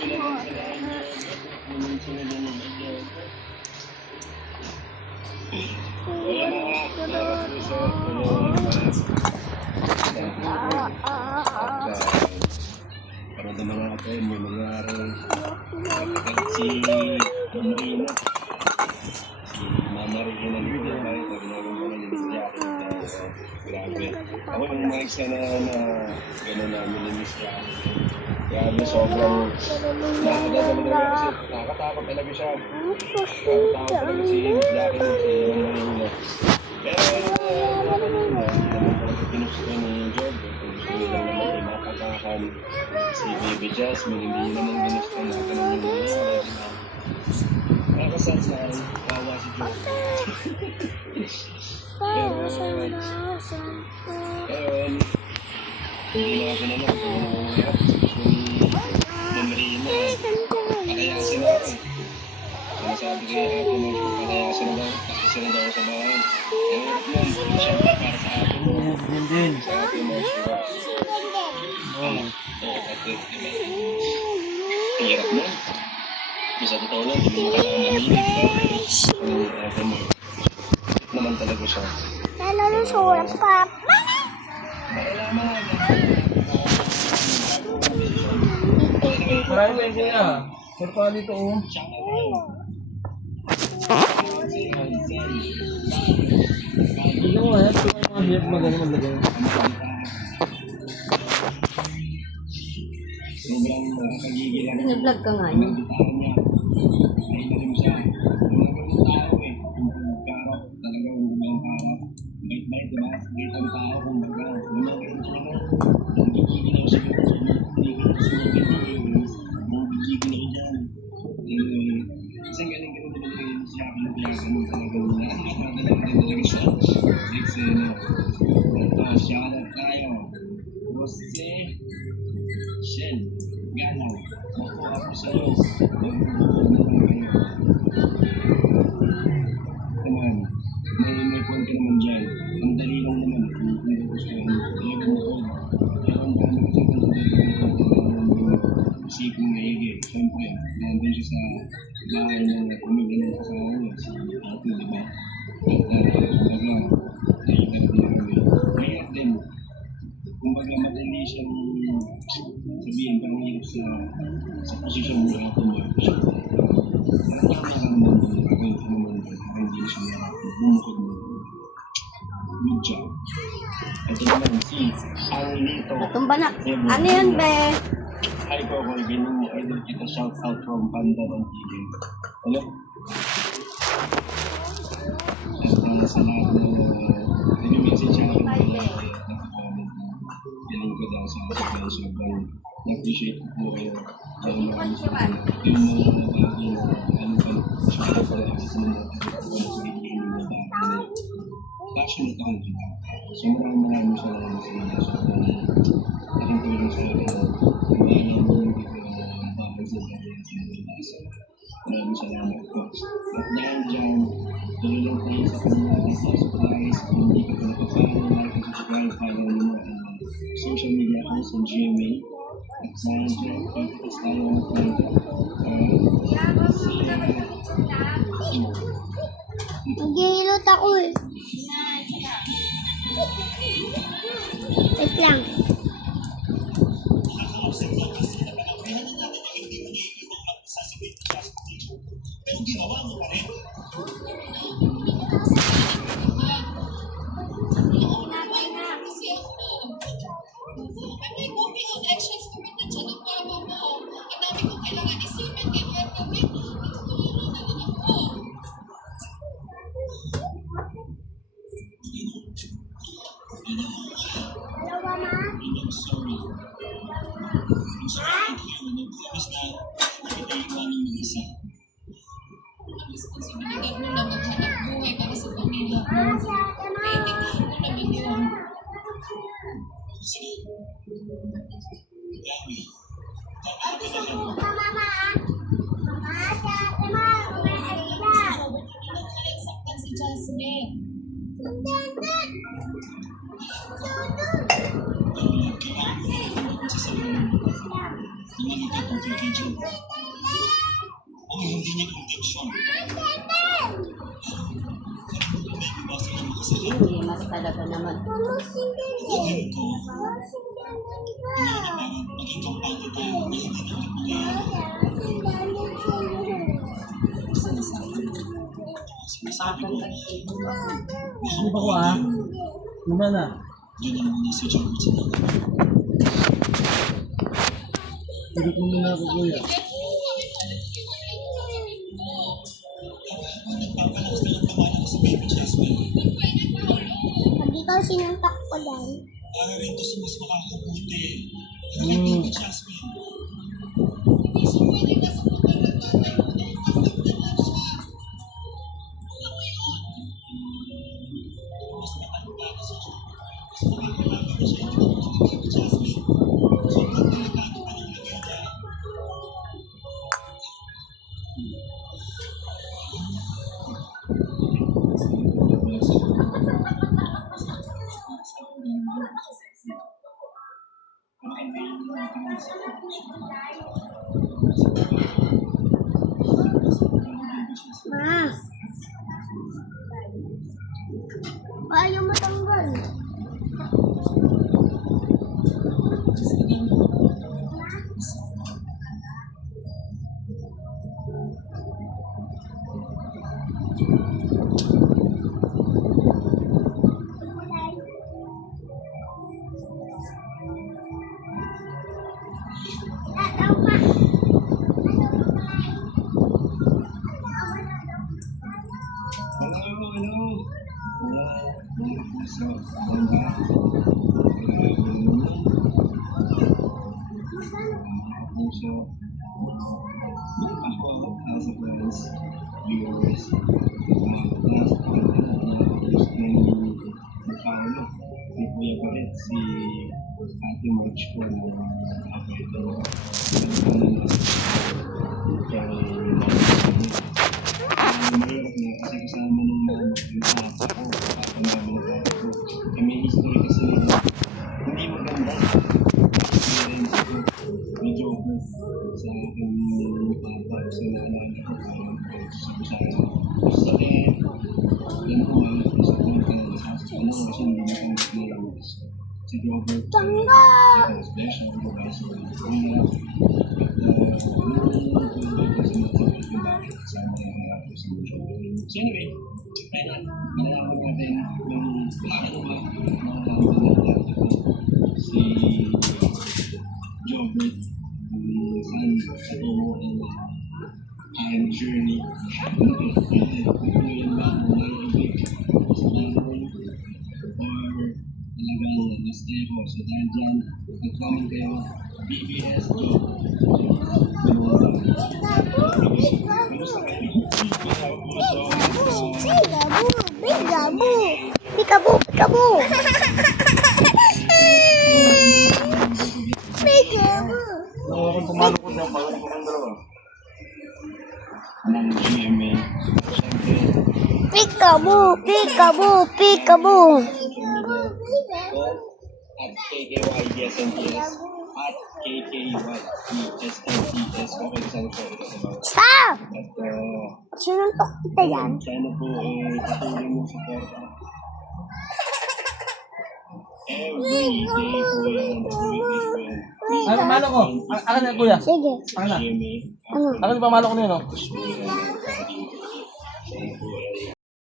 Para naman natin, may mangyari. Si Marina. Si Mama Regina dito. Kahit na ginagawa mo na nilisiyari. Grabe. Ako yung mga eksena na gano'n namin nilisiyari. Grabe, sobrang nakakatakot talaga siya. Nakakatakot talaga si Jackie, si Marina. Pero naman talaga pinusto ni Job. Gusto nila naman yung mapagahan si Baby Jasmine. Hindi naman ginusto na ganun yung nangyayari. Nakakasasal, kawa si Job. Pero, hindi na ako naman kung gusto ni Marina. Palayasin ako. Sinasabi kaya ako na palayasin na daw. Palayasin na daw sa bahay. Siyempre para sa akin. Sa akin mo siya. Oo, kasi ang hirap mo. Sa totoo lang, hindi mo kailangan namili. Naman talaga siya. Lalo sa papa. Marami ba kaya? Sir pa dito oh. Hindi mo nga, ito ay mga hirap magaling maglagay. Sobrang nakakagigilan. Nag-vlog ka nga yun. Bait-bait, diba? Bait ang tao kung baga. Nagigigil ako sa mga nagigigil ako dyan. Kasi galing-galing talaga yung siya ako na pinagaling talaga nila. Talaga siya. Eksena. Ito, shoutout tayo. Jose Shen Galaw. Ako ako sa'yo. Naman. May point ka naman dyan. Ang dali lang naman. Hindi gusto yun. Talagang ako. Pero ang gano'n kasi kung isipin na higit. Siyempre, nandun siya sa bahay ng pamilya ng kasama niya. Si Ate, di ba? At kumbaga, naikat niya kami. Kaya din, kumbaga madali siyang sabihin parang hirap sa posisyon mo ako mo. Parang naman naman hindi siya bumukod mo. Good job. Ito naman si Angelito. Tumba na. Ano yun, be? Hi ko, kung ibinin mo, idol kita, shout out from Pandaron TV. Hello? At sa lahat na message siya ako. Feeling ko daw sa sobrang na-appreciate ko po kayo. Yung mga bagay na ano pa, siya ko lang sa mga passionate ako dito. So maraming salamat sa mga sobrang aking tulong sa akin. Hindi alam mo hindi ko mapapansin sa akin sa mga basa. Maraming salamat po. At dahil dyan, tuloy lang tayo sa kanya sa surprise. Kung hindi ka pa napapalo, like and subscribe, follow nyo mo ang social media accounts sa GMA. At dahil dyan, pagkakas tayo ang kwento. Naghihilot ako eh. Wait lang. Responsibilidad mo na maghanap buhay para sa pamilya mo. Naiintindihan mo naman yun. Ate, sumo ka, mama. Mama, sa ate, ma. Hindi na kaya saktan si Jasmine. Hindi. Lumalugay tungkol kay Joe. Ang hindi niya intensyon. Basta na makasalanan. Hindi, mas talaga naman. Tingin ko, maging kampante tayo na hindi na nagpagaya. Sinasabi ko, Ano ba ko ah? Naman ah. yun ang muna si Joe sa natin. Hindi ko muna ako kuya. Nagpapalakas na ng pangalan sa baby Jasmine. Pag ikaw sinuntak ko lang. Para rin to sa mas makakabuti. Pero kay baby Jasmine, mas matanda na si Joe. Mas makakalaga na siya sa baby Jasmine. Sobrang delikado pa ng lagay niya. Ma. Ayaw matanggal. Hello. Mga puso. Ganda. Mga puso. Ako, as a friends, viewers, last time na gusto ni Paolo, ni Kuya Baret, si Ate March ko na kapito. Kaya mahirap na kasi kasama nung yung papa ko, papa namin na papa ko. May history kasi hindi maganda. Experience ko, medyo sa akin papa, kasi naalala ko parang sabi sa akin, basta yan po gusto ko ano kasi hindi natanggap na lang si Robert. Special, diba? So, kaya, so anyway, malalaman natin yung paano ba makakalimutan si Jobert saan patungo ang journey. Yun ba kung nalibig sa London or talagang nastero. So dahil dyan, nag-comment kayo BBS Job. Peekaboo, peekaboo. Peekaboo. Kung pumalo ko siya, palo ko ng dalawa. Ng GMA. Siyempre, Peekaboo, peekaboo, peekaboo. at KKYDSNTS at KKYDSNTS. Okay, sana po ito sa mga. Stop! At Sinuntok kita yan. sana po patuloy mo suporta. Every day po yan. Every day po yan. Ano pamalo ko? Akin na kuya. Sige. Akin na. GMA. Ano? Akin na pamalo ko na yun oh.